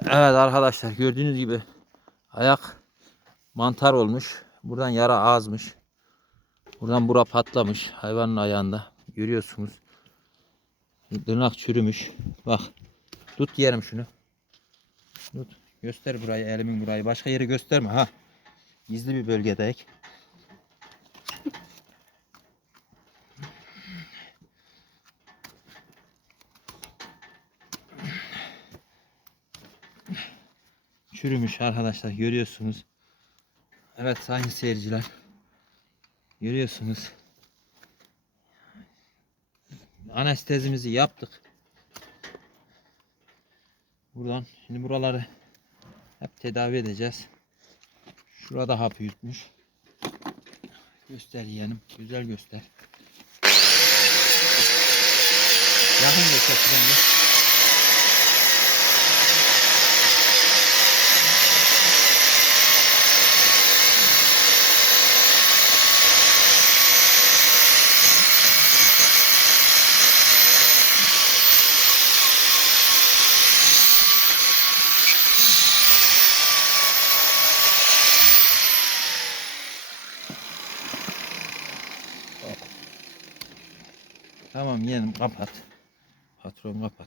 Evet arkadaşlar gördüğünüz gibi ayak mantar olmuş. Buradan yara azmış. Buradan bura patlamış hayvanın ayağında. Görüyorsunuz. Tırnak çürümüş. Bak. Tut yerim şunu. Tut. Göster burayı elimin burayı. Başka yeri gösterme ha. Gizli bir bölgedeyik. Çürümüş arkadaşlar görüyorsunuz. Evet sayın seyirciler. Görüyorsunuz. Anestezimizi yaptık. Buradan şimdi buraları hep tedavi edeceğiz. Şurada hap yutmuş. Göster yeğenim. Güzel göster. Yakın göster da. Tamam yeğenim kapat. Patron kapat.